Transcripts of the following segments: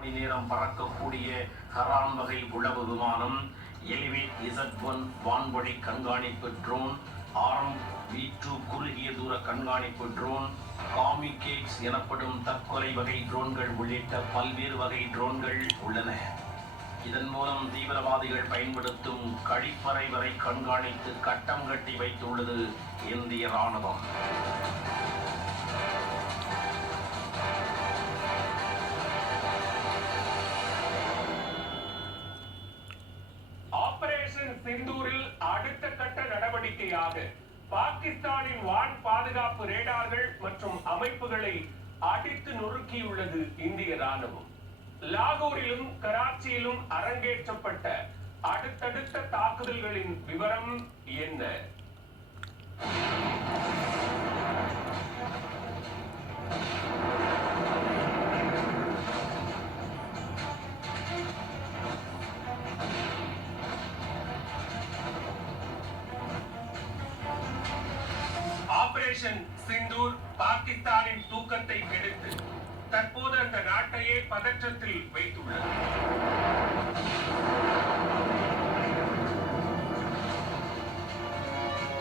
மணி நேரம் பறக்கக்கூடிய ஹரான் வகை உளவு விமானம் எலிவேட் இசட் ஒன் வான்வழி கண்காணிப்பு ட்ரோன் ஆரம் வி டூ குறுகிய தூர கண்காணிப்பு ட்ரோன் காமிகேட்ஸ் எனப்படும் தற்கொலை வகை ட்ரோன்கள் உள்ளிட்ட பல்வேறு வகை ட்ரோன்கள் உள்ளன. இதன் மூலம் தீவிரவாதிகள் பயன்படுத்தும் கழிப்பறை வரை கண்காணித்து கட்டம் கட்டி வைத்துள்ளது இந்திய ராணுவம் பாகிஸ்தானின் வான் பாதுகாப்பு ரேடார்கள் மற்றும் அமைப்புகளை அடித்து நொறுக்கியுள்ளது இந்திய ராணுவம் லாகூரிலும் கராச்சியிலும் அரங்கேற்றப்பட்ட அடுத்தடுத்த தாக்குதல்களின் விவரம் என்ன? ஆபரேஷன் சிந்தூர் பாகிஸ்தானின் தூக்கத்தை கெடுத்து தற்போது அந்த நாட்டையே பதற்றத்தில் வைத்துள்ளது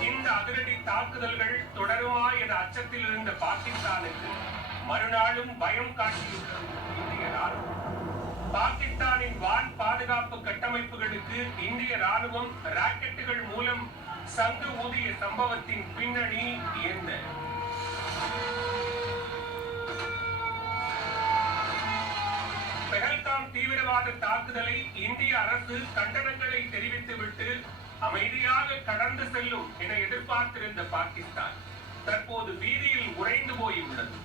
இந்த அதிரடி தாக்குதல்கள் தொடருமா என அச்சத்தில் இருந்த பாகிஸ்தானுக்கு மறுநாளும் பயம் காட்டியுள்ளது. இந்திய ராணுவம். பாகிஸ்தானின் வான் பாதுகாப்பு கட்டமைப்புகளுக்கு இந்திய ராணுவம் ராக்கெட்டுகள் மூலம் சங்கு ஊதிய சம்பவத்தின் பின்னணி என்ன? பெஹல்காம் தீவிரவாத தாக்குதலை இந்திய அரசு கண்டனங்களை தெரிவித்துவிட்டு அமைதியாக கடந்து செல்லும் என எதிர்பார்த்திருந்த பாகிஸ்தான் தற்போது வீதியில் உறைந்து போயுள்ளது.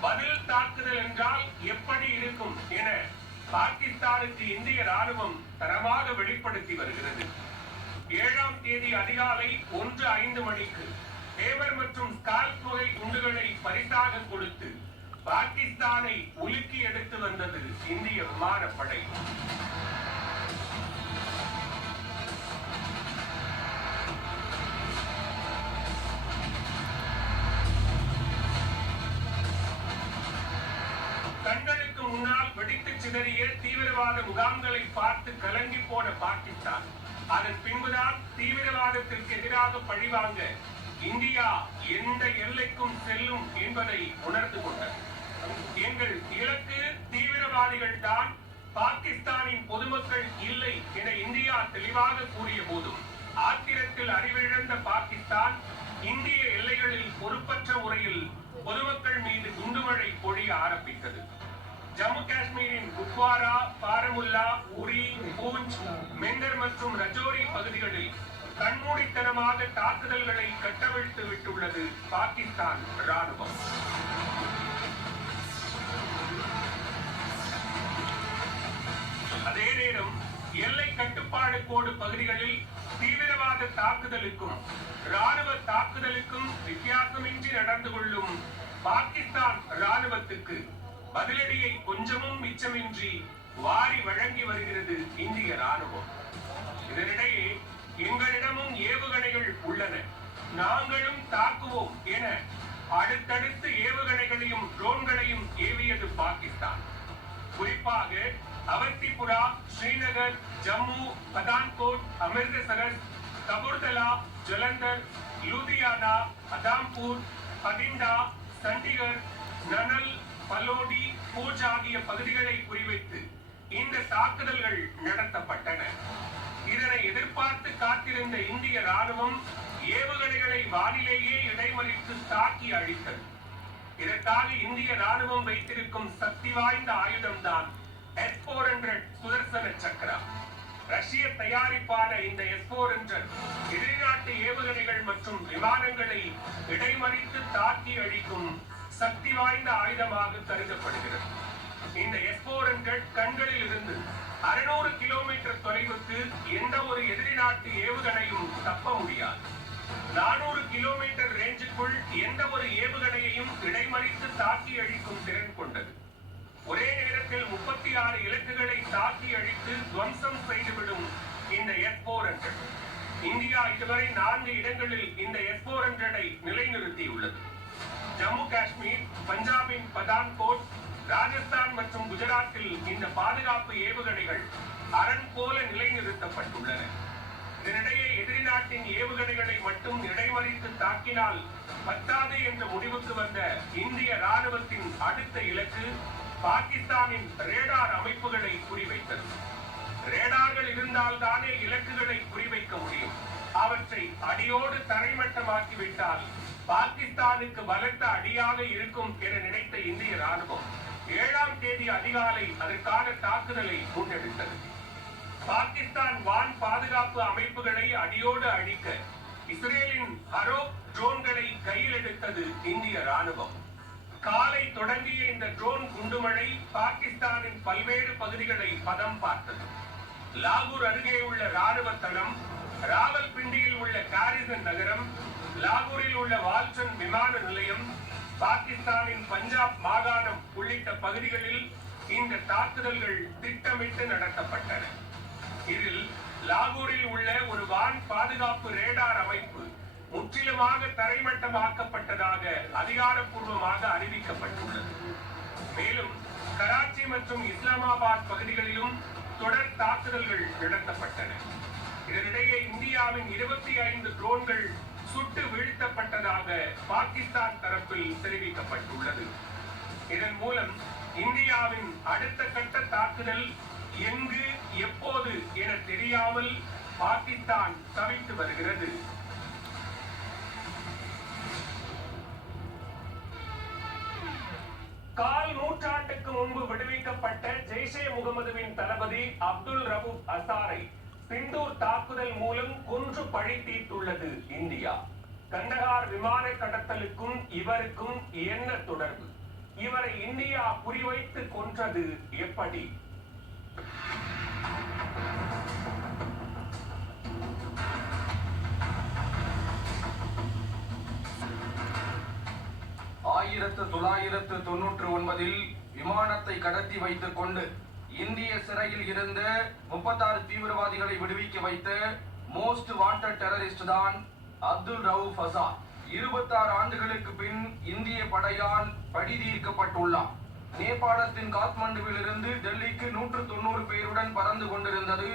பதில் தாக்குதல் என்றால் எப்படி இருக்கும் என பாகிஸ்தானுக்கு இந்திய ராணுவம் தரமாக வெளிப்படுத்தி வருகிறது. ஏழாம் தேதி அதிகாலை ஒன்று ஐந்து மணிக்கு தேவர் மற்றும் ஸ்கால் தொகை குண்டுகளை பரிசாக கொடுத்து பாகிஸ்தானை உலுக்கி எடுத்து வந்தது இந்திய விமானப்படை. வெடித்து தீவிரவாத முகாம்களை பார்த்து கலங்கி போன பாகிஸ்தான் அதன் பின்புதான் தீவிரவாதத்திற்கு எதிராக பழிவாங்க இந்தியா எந்த எல்லைக்கும் செல்லும் என்பதை உணர்ந்து கொண்டது. எங்கள் இலக்கு தீவிரவாதிகள் தான் பாகிஸ்தானின் பொதுமக்கள் இல்லை என இந்தியா தெளிவாக கூறிய போதும் ஆத்திரத்தில் அறிவிழந்த பாகிஸ்தான் இந்திய எல்லைகளில் பொறுப்பற்ற முறையில் பொதுமக்கள் மீது குண்டுமழை பொழிய ஆரம்பித்தது. ஜம்மு காஷ்மீரின் குப்வாரா பாரமுல்லா உரி பூஞ்ச் மெந்தர் மற்றும் ரஜோரி பகுதிகளில் கண்மூடித்தனமாக தாக்குதல்களை கட்டவிழ்த்து விட்டுள்ளது பாகிஸ்தான் ராணுவம் அதே நேரம் எல்லை கட்டுப்பாடு கோடு பகுதிகளில் தீவிரவாத தாக்குதலுக்கும் ராணுவ தாக்குதலுக்கும் வித்தியாசமின்றி நடந்து கொள்ளும் பாகிஸ்தான் ராணுவத்துக்கு பதிலடியை கொஞ்சமும் மிச்சமின்றி வாரி வழங்கி வருகிறது இந்திய ராணுவம் இதனிடையே எங்களிடமும் ஏவுகணைகள் உள்ளன. நாங்களும் தாக்குவோம் என அடுத்தடுத்து ஏவுகணைகளையும் ட்ரோன்களையும் ஏவியது பாகிஸ்தான். குறிப்பாக அவந்திபுரா ஸ்ரீநகர் ஜம்மு பதான்கோட் அமிர்தசரஸ் கபூர்தலா ஜலந்தர் லூதியானா அதாம்பூர் பதிண்டா சண்டிகர் நனல் பலோடி பூஜ் ஆகிய பகுதிகளை குறிவைத்து இந்த தாக்குதல்கள் நடத்தப்பட்டன. இதனை எதிர்பார்த்து காத்திருந்த இந்திய ராணுவம் ஏவுகணைகளை வானிலேயே இடைமறித்து தாக்கி அழித்தது. இதற்காக இந்திய ராணுவம் வைத்திருக்கும் சக்தி வாய்ந்த ஆயுதம்தான் எஸ் போர் சுதர்சன சக்கரா ரஷ்ய தயாரிப்பான இந்த எஸ் போர் எதிர்நாட்டு ஏவுகணைகள் மற்றும் விமானங்களை இடைமறித்து தாக்கி அழிக்கும் சக்தி வாய்ந்த ஆயுதமாக கருதப்படுகிறது. இந்த எஸ்போரன்கள் கண்களில் இருந்து அறுநூறு கிலோமீட்டர் தொலைவுக்கு எந்த ஒரு எதிரி நாட்டு ஏவுகணையும் தப்ப முடியாது. நானூறு கிலோமீட்டர் ரேஞ்சுக்குள் எந்த ஒரு ஏவுகணையையும் இடைமறித்து தாக்கி அழிக்கும் திறன் கொண்டது. ஒரே நேரத்தில் முப்பத்தி ஆறு இலக்குகளை தாக்கி அழித்து துவம்சம் செய்துவிடும் இந்த எஸ் போர் இந்தியா இதுவரை நான்கு இடங்களில் இந்த எஸ் போர் ஹண்ட்ரடை நிலைநிறுத்தியுள்ளது. ஜம்மு காஷ்மீர் பஞ்சாபின் பதான்கோட் ராஜஸ்தான் மற்றும் குஜராத்தில் இந்த பாதுகாப்பு ஏவுகணைகள் அரண் போல நிலைநிறுத்தப்பட்டுள்ளன. இதனிடையே எதிரி நாட்டின் ஏவுகணைகளை மட்டும் இடைமறித்து தாக்கினால் பத்தாது என்ற முடிவுக்கு வந்த இந்திய ராணுவத்தின் அடுத்த இலக்கு பாகிஸ்தானின் ரேடார் அமைப்புகளை குறிவைத்தது. ரேடார்கள் இருந்தால் தானே இலக்குகளை குறிவைக்க முடியும். அவற்றை அடியோடு தரைமட்டமாக்கிவிட்டால் பாகிஸ்தானுக்கு பலத்த அடியாக இருக்கும் என நினைத்த இந்திய ராணுவம் ஏழாம் தேதி அதிகாலை அதற்கான தாக்குதலை முன்னெடுத்தது. பாகிஸ்தான் வான் பாதுகாப்பு அமைப்புகளை அடியோடு அழிக்க இஸ்ரேலின் ஹரோப் ட்ரோன்களை கையில் எடுத்தது இந்திய ராணுவம். காலை தொடங்கிய இந்த ட்ரோன் குண்டுமழை பாகிஸ்தானின் பல்வேறு பகுதிகளை பதம் பார்த்தது. லாகூர் அருகே உள்ள ராணுவ தளம் ராவல்பிண்டியில் உள்ள காரிசன் நகரம் லாகூரில் உள்ள வால்சன் விமான நிலையம் பாகிஸ்தானின் பஞ்சாப் மாகாணம் உள்ளிட்ட பகுதிகளில் இந்த தாக்குதல்கள் திட்டமிட்டு நடத்தப்பட்டன. இதில் லாகூரில் உள்ள ஒரு வான் பாதுகாப்பு ரேடார் அமைப்பு முற்றிலுமாக தரைமட்டமாக்கப்பட்டதாக அதிகாரப்பூர்வமாக அறிவிக்கப்பட்டுள்ளது. மேலும் கராச்சி மற்றும் இஸ்லாமாபாத் பகுதிகளிலும் தொடர் தாக்குதல்கள் நடத்தப்பட்டன. இதனிடையே இந்தியாவின் இருபத்தி ஐந்து ட்ரோன்கள் சுட்டு வீழ்த்தப்பட்டதாக பாகிஸ்தான் தரப்பில் தெரிவிக்கப்பட்டுள்ளது. இதன் மூலம் இந்தியாவின் அடுத்த கட்ட தாக்குதல் எங்கு எப்போது என தெரியாமல் பாகிஸ்தான் தவித்து வருகிறது. கால் நூற்றாண்டுக்கு முன்பு விடுவிக்கப்பட்ட ஜெய்ஷே முகமதுவின் தளபதி அப்துல் ரவூப் அசாரை பிண்டூர் தாக்குதல் மூலம் கொன்று பழி தீர்த்துள்ளது இந்தியா. கந்தகார் விமான கடத்தலுக்கும் இவருக்கும் என்ன தொடர்பு? இவரை இந்தியா குறிவைத்து கொன்றது எப்படி? ஆயிரத்து தொள்ளாயிரத்து தொன்னூற்று ஒன்பதில் விமானத்தை கடத்தி வைத்துக் கொண்டு இந்திய சிறையில் இருந்த முப்பத்தாறு தீவிரவாதிகளை விடுவிக்க வைத்த மோஸ்ட் வாண்டட் டெரரிஸ்ட் தான் அப்துல் ரவுப் அசாத். இருபத்தாறு ஆண்டுகளுக்கு பின் இந்திய படையால் படி தீர்க்கப்பட்டுள்ளார் நேபாளத்தின் காத்மண்டுவில் இருந்து டெல்லிக்கு நூற்று தொண்ணூறு பேருடன் பறந்து கொண்டிருந்தது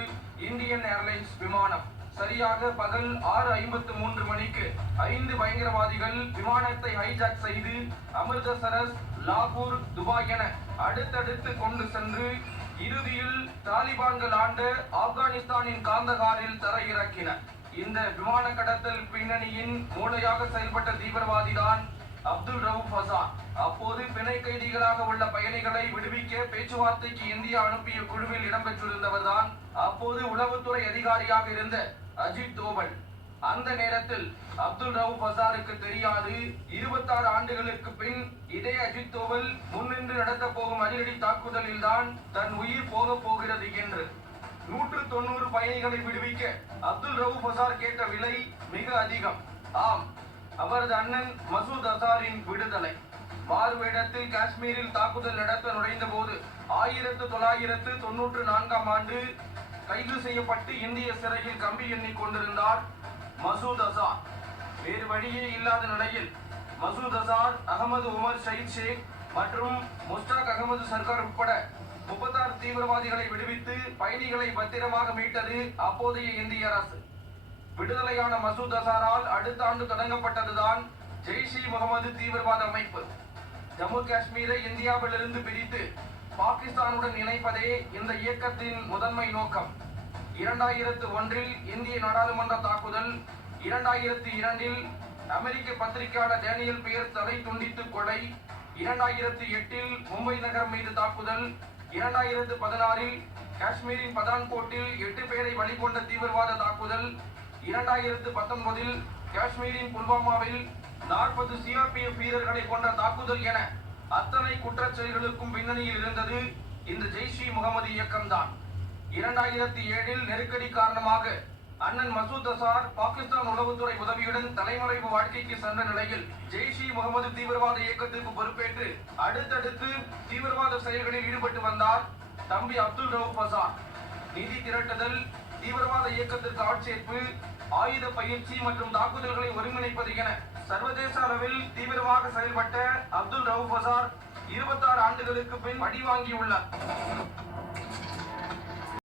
இந்தியன் ஏர்லைன்ஸ் விமானம். சரியாக பகல் ஆறு ஐம்பத்து மூன்று மணிக்கு ஐந்து பயங்கரவாதிகள் விமானத்தை ஹைஜாக் செய்து அமிர்தசரஸ் லாகூர் துபாய் என அடுத்தடுத்து கொண்டு சென்று இறுதியில் தாலிபான்கள் ஆண்டு ஆப்கானிஸ்தானின் காந்தகாரில் தரையிறக்கின இந்த விமான கடத்தல் பின்னணியின் மூளையாக செயல்பட்ட தீவிரவாதிதான் அப்துல் ரவுப் ஹசான். அப்போது பிணை கைதிகளாக உள்ள பயணிகளை விடுவிக்க பேச்சுவார்த்தைக்கு இந்தியா அனுப்பிய குழுவில் இடம்பெற்றிருந்தவர்தான் அப்போது உளவுத்துறை அதிகாரியாக இருந்த அஜித் தோவல். அந்த நேரத்தில் அப்துல் ரவு பசாருக்கு தெரியாது. இருபத்தாறு ஆண்டுகளுக்கு பின் இதே அஜித் தோவல் முன்னின்று நடத்த போகும் அதிரடி தாக்குதலில் தான் தன் உயிர் போக போகிறது என்று. நூற்று தொண்ணூறு பயணிகளை விடுவிக்க அப்துல் ரவு பசார் கேட்ட விலை மிக அதிகம். ஆம் அவரது அண்ணன் மசூத் அசாரின் விடுதலை. மாறுவேடத்தில் காஷ்மீரில் தாக்குதல் நடத்த நுழைந்த போது ஆயிரத்து தொள்ளாயிரத்து தொன்னூற்று நான்காம் ஆண்டு கைது செய்யப்பட்டு இந்திய சிறையில் கம்பி எண்ணிக் கொண்டிருந்தார். மசூத் அசார் வேறு வழியே இல்லாத நிலையில் மசூத் அசார் அகமது உமர் ஷஹீத் ஷேக் மற்றும் முஸ்டாக் அகமது சர்க்கார் உட்பட முப்பத்தாறு தீவிரவாதிகளை விடுவித்து பயணிகளை பத்திரமாக மீட்டது அப்போதைய இந்திய அரசு. விடுதலையான மசூத் அசாரால் அடுத்த ஆண்டு தொடங்கப்பட்டதுதான் ஜெய்ஷ் இ முகமது தீவிரவாத அமைப்பு. ஜம்மு காஷ்மீரை இந்தியாவிலிருந்து பிரித்து பாகிஸ்தானுடன் இணைப்பதே இந்த இயக்கத்தின் முதன்மை நோக்கம். இரண்டாயிரத்து ஒன்றில் இந்திய நாடாளுமன்ற தாக்குதல் இரண்டாயிரத்து இரண்டில் அமெரிக்க பத்திரிகையாளர் டேனியல் பெயர் தலை துண்டித்து கொலை இரண்டாயிரத்து எட்டில் மும்பை நகரம் மீது தாக்குதல் இரண்டாயிரத்து பதினாறில் காஷ்மீரின் பதான்கோட்டில் எட்டு பேரை வழிகொண்ட தீவிரவாத தாக்குதல் இரண்டாயிரத்து பத்தொன்பதில் காஷ்மீரின் புல்வாமாவில் நாற்பது சிஆர்பிஎஃப் வீரர்களை கொண்ட தாக்குதல் என அத்தனை குற்றச்செயல்களுக்கும் பின்னணியில் இருந்தது இந்த ஜெய்ஷி முகமது இயக்கம்தான். இரண்டாயிரத்தி ஏழில் நெருக்கடி காரணமாக அண்ணன் மசூத் அசார் பாகிஸ்தான் உளவுத்துறை உதவியுடன் தலைமறைவு வாழ்க்கைக்கு சென்ற நிலையில் ஜெய்ஷ் இ முகமது தீவிரவாத இயக்கத்திற்கு பொறுப்பேற்று அடுத்தடுத்து தீவிரவாத செயல்களில் ஈடுபட்டு வந்தார் தம்பி அப்துல் ரவுப் அசார். நிதி திரட்டுதல் தீவிரவாத இயக்கத்திற்கு ஆட்சேர்ப்பு ஆயுத பயிற்சி மற்றும் தாக்குதல்களை ஒருங்கிணைப்பது என சர்வதேச அளவில் தீவிரமாக செயல்பட்ட அப்துல் ரவுப் அசார் இருபத்தாறு ஆண்டுகளுக்கு பின் வடிவாங்கியுள்ளார்